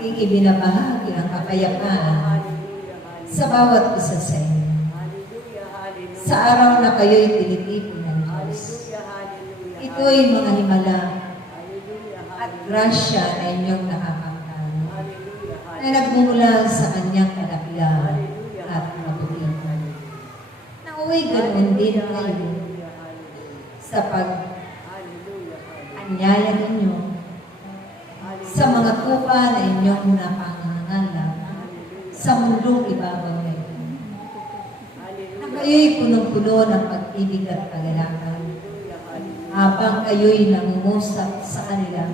aking ibinabahagi ang kapayapaan sa bawat isa sa inyo. Sa araw na kayo'y tinitipon ng Diyos, ito'y mga himala at grasya na inyong nakakantano na nagmumula sa kanyang kadakilaan at mabutihan. Nauwi ganoon din kayo sa pag-anyaya ninyo sa mga tupa na inyong napangangalan sa mundong ibabaw na ito. Na kayo'y punong-puno ng pag-ibig at kagalakan habang kayo'y nangungusap sa kanila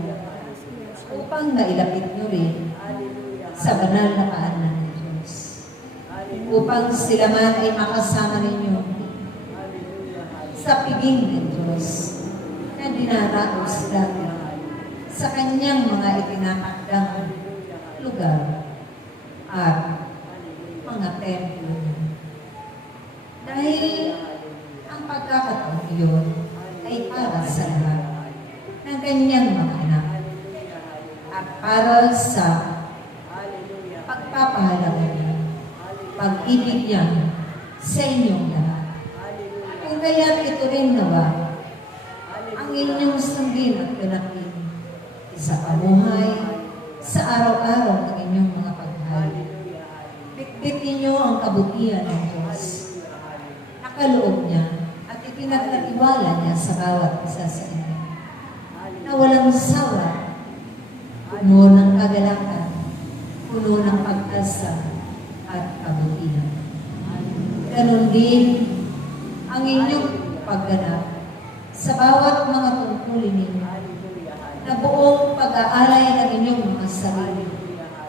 upang mailapit nyo rin sa banal na paanan ng Diyos. Upang sila man ay makasama ninyo sa piging ng Diyos na dinaraos dati sa kanyang mga itinakakdang lugar at mga templo. Dahil ang pagkakataon iyon ay para sa lahat ng kanyang mga anak at para sa pagpapahalaga niya, pag-ibig niya sa inyong lahat. Kung kaya't ito rin nawa ang inyong sundin at ganahin sa pamuhay, sa araw-araw ng inyong mga paghali. Bitbit ninyo ang kabutihan ng Diyos. Nakaloob niya at ipinagkatiwala niya sa bawat isa sa inyo. Na walang sawa, puno ng kagalakan, puno ng pag-asa at kabutihan. Ganon din ang inyong pagganap sa bawat mga tungkulin ninyo na buong pag-aalay ng inyong mga sarili,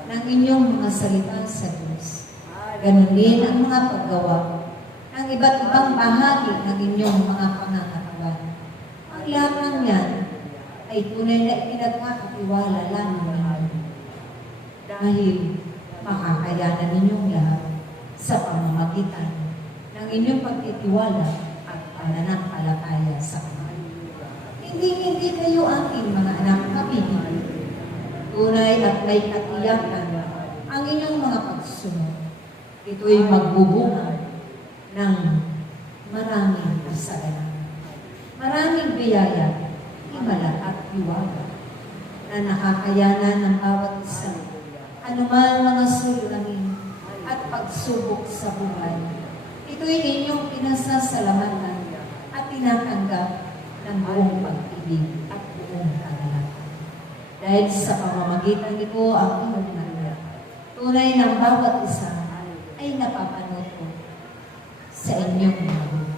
ng inyong mga salita sa Diyos. Ganon din ang mga paggawa ng iba't ibang bahagi ng inyong mga pangangatawan. Ang lahat ng yan ay tunay na ipinagkakatiwala lamang ninyo. Dahil makakayanan ninyong lahat sa pamamagitan ng inyong pagtitiwala at pananampalataya sa Kanya. Hindi kayo aking mga anak kapibig. Tunay at may katiyakan ang inyong mga pagsunod. Ito'y magbubunga ng maraming kasalanan. Maraming biyaya, himala at hiwaga na nakakayanan ng bawat isa, anuman mga suliranin at pagsubok sa buhay. Ito'y inyong pinasasalamatan at tinatanggap ng buong pag-ibig at buong kagalakan. Dahil sa pamamagitan nito ang inyong nalala, tunay ng bawat isa ay napapanood ko sa inyong mga buhay.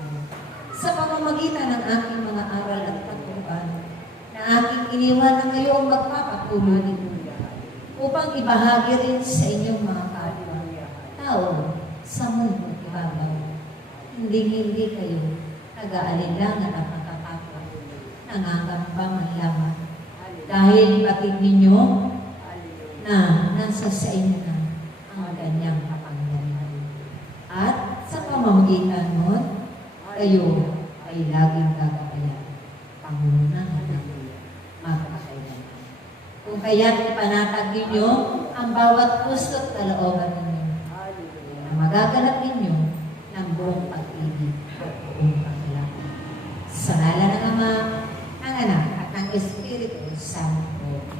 Sa pamamagitan ng aking mga aral at patutuan na aking iniwan na ngayong magpapatuloy nito upang ibahagi rin sa inyong mga kapwa, tao sa mundo ibabaw. Hindi kayo nag-aalinlangan at natatakot, nangangamba man lamang. Dahil batid ninyo na nasa sa inyo na ang ganyang kapangyarihan. At sa pamamagitan nun, kayo ay laging gagabayan. Pangunahan ng magpakailan. Kung kaya't ipanatag ninyo ang bawat puso't kalooban ninyo, na magaganap ninyo ng buong pag-ibig at buong paglalakad. Sa ngalan ng Ama, ng Anak, at ng Espiritu Santo.